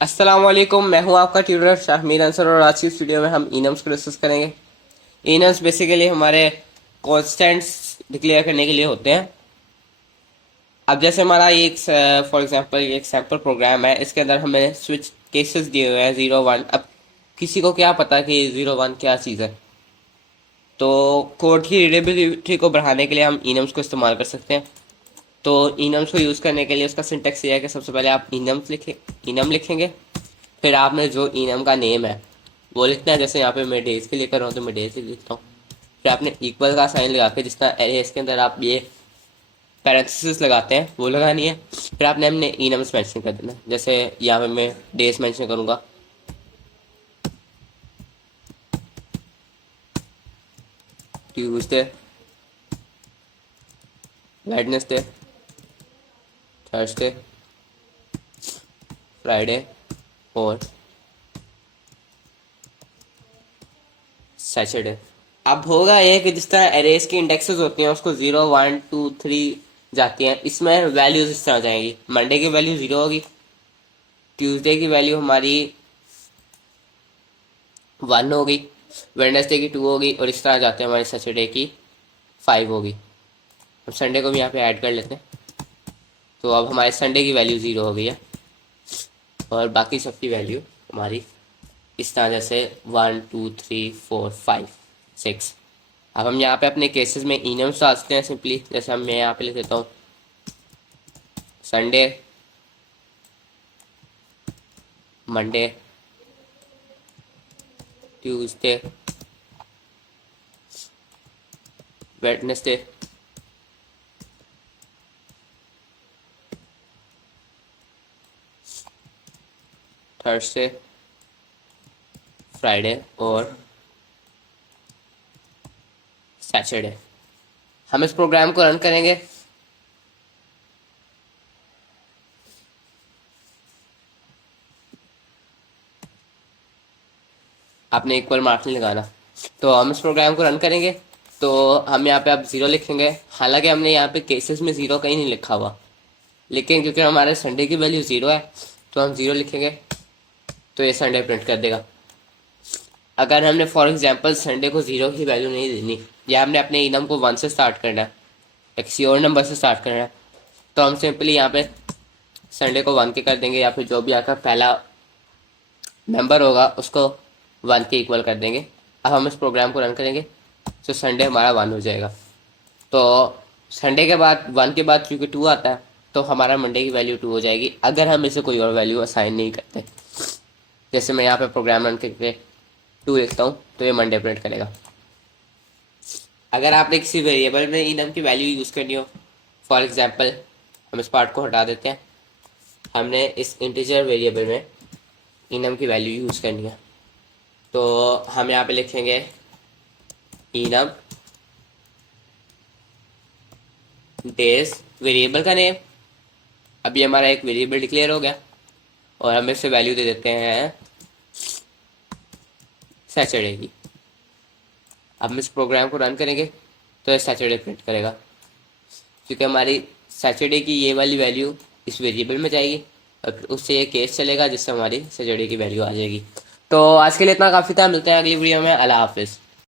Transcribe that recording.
अस्सलाम वालेकुम, मैं हूं आपका ट्यूटर शाहमीर अंसर और आज की इस वीडियो में हम इनम्स को डिस्कस करेंगे। इनम्स बेसिकली हमारे कॉन्स्टेंट्स डिक्लेयर करने के लिए होते हैं। अब जैसे हमारा ये एक फॉर एग्जांपल एक सैम्पल प्रोग्राम है, इसके अंदर हमें स्विच केसेस दिए हुए हैं 0 1। अब किसी को क्या पता कि 0 1 क्या चीज़ है, तो कोड की रीडेबिलिटी को बढ़ाने के लिए हम इनम्स को इस्तेमाल कर सकते हैं। तो इनम्स को यूज़ करने के लिए उसका सिंटेक्स ये है कि सबसे पहले आप इनम लिखेंगे। फिर आपने जो इनम का नेम है वो लिखना है। जैसे यहाँ पे मैं डेज के लिए कर रहा हूँ तो मैं डेज लिखता हूँ। फिर आपने इक्वल का साइन लगा के जितना एरे इसके अंदर आप ये पैरेंथेसिस लगाते हैं वो लगानी है। फिर आपने हमने इनम्स मेंशन कर देना। जैसे यहाँ पे मैं डेज मेंशन करूँगा, ट्यूसडे, वेडनेसडे, थर्सडे, फ्राइडे और सैटरडे। अब होगा ये कि जिस तरह एरेज की इंडेक्सेस होती हैं उसको 0 1 2 3 जाती हैं, इसमें वैल्यूज इस तरह जाएंगी। मंडे की वैल्यू 0 होगी, ट्यूसडे की वैल्यू हमारी 1 होगी, वेडनेसडे की 2 होगी और इस तरह जाते हैं हमारे सैटरडे की 5 होगी। अब संडे को भी यहाँ पे ऐड कर लेते हैं, तो अब हमारे संडे की वैल्यू 0 हो गई है और बाकी सबकी वैल्यू हमारी इस तरह जैसे 1 2 3 4 5 6। अब हम यहाँ पे अपने केसेस में इनम्स डाल सकते हैं सिंपली। जैसे हम मैं यहाँ पे लिख देता हूँ Sunday, Monday, Tuesday, Wednesday, Thursday, Friday और सैटरडे। हम इस प्रोग्राम को रन करेंगे। आपने इक्वल मार्क्स नहीं लगाना। तो हम इस प्रोग्राम को रन करेंगे तो हम यहाँ पे अब 0 लिखेंगे। हालांकि हमने यहाँ पे केसेस में 0 कहीं नहीं लिखा हुआ, लेकिन क्योंकि हमारे संडे की वैल्यू 0 है तो हम 0 लिखेंगे तो ये संडे प्रिंट कर देगा। अगर हमने फॉर एग्जांपल संडे को 0 की वैल्यू नहीं देनी या हमने अपने इनम को 1 से स्टार्ट करना है या किसी और नंबर से स्टार्ट करना है, तो हम सिंपली यहाँ पे संडे को 1 के कर देंगे या फिर जो भी आपका पहला नंबर होगा उसको 1 के इक्वल कर देंगे। अब हम इस प्रोग्राम को रन करेंगे तो संडे हमारा 1 हो जाएगा। तो संडे के बाद 1 के बाद क्योंकि 2 आता है तो हमारा मंडे की वैल्यू 2 हो जाएगी, अगर हम इसे कोई और वैल्यू असाइन नहीं करते। जैसे मैं यहाँ पे प्रोग्राम रन करके 2 लिखता हूँ तो ये मंडे प्रिंट करेगा। अगर आपने किसी वेरिएबल में इनम की वैल्यू यूज़ करनी हो, फॉर एग्जांपल हम इस पार्ट को हटा देते हैं, हमने इस इंटीजर वेरिएबल में इनम की वैल्यू यूज़ करनी है, तो हम यहाँ पे लिखेंगे इनम डेज, वेरिएबल का नेम। अभी हमारा एक वेरिएबल डिक्लेयर हो गया और हम इससे वैल्यू दे देते हैं सैटरडे की। अब हम इस प्रोग्राम को रन करेंगे तो ये सैटरडे प्रिंट करेगा, क्योंकि हमारी सैटरडे की ये वाली वैल्यू इस वेरिएबल में जाएगी और उससे ये केस चलेगा जिससे हमारी सैटरडे की वैल्यू आ जाएगी। तो आज के लिए इतना काफ़ी था, मिलते हैं अगली वीडियो में। अल्लाह हाफिज़।